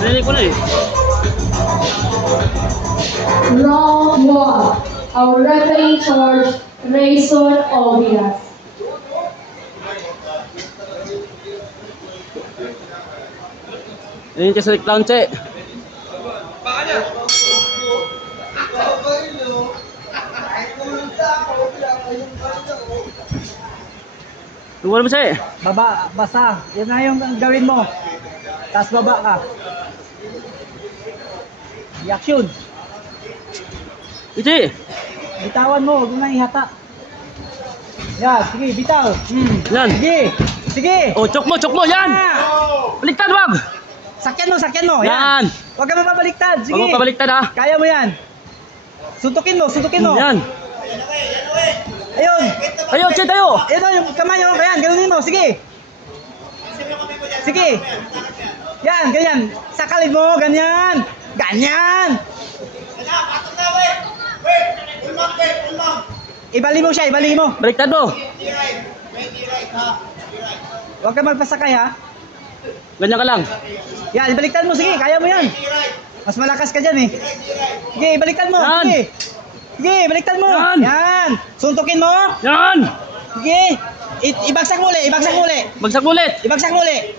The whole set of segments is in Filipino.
Narinig ko na eh. Round 1. Our referee charge, Razor Obias. Narinig ka sa clown, che. Tungguan mo, che. Baba, basa. Yan na yung gawin mo. Tapos baba ka. I-action. Che. Bitawan mo, huwag mo na ihata. Yan, sige, bitaw. Yan. Sige, sige. Oh, chok mo, yan. Baliktad, wag. Sakyan mo. Yan. Huwag ka mapabaliktad, sige. Huwag mo pabaliktad, ha. Kaya mo yan. Suntukin mo. Yan. Ayun. Tayo, che, tayo. Ayun o, yung kamay nyo. Ayan, ganunin mo, sige. Sige. Yan, ganyan. Sakalin mo, ganyan. Ganyan. Ibali mo siya, ibali mo. Baliktad mo. Huwag ka magpasakay ha. Ganyan ka lang. Yan, ibaliktad mo, sige, kaya mo yan. Mas malakas ka dyan eh. Sige, ibaliktad mo, Yan. sige. Sige, ibaliktad mo. Yan. Yan. Suntukin mo. Yan. Sige. Ibagsak mo ulit, ibagsak mo ulit. Bagsak ulit. Ibagsak mo ulit.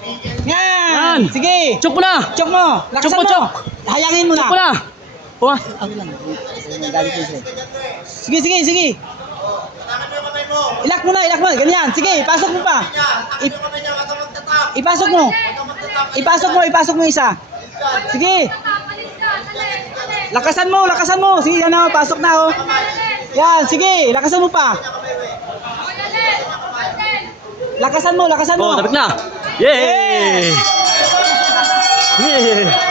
Yan. Yan. Sige. Chok mo na. Chok mo. Lakasan mo. Chok. Hayangin mo na. Chok mo na. Oh, Sige, sige, sige. Ilak mo na, ganyan. Sige, ipasok mo pa. Ipasok mo. Ipasok mo isa. Sige. Lakasan mo. Sige, yan na, pasok na oh. Yan, sige, lakasan mo pa. Lakasan mo. oh, tapos na. Yay! Yeah.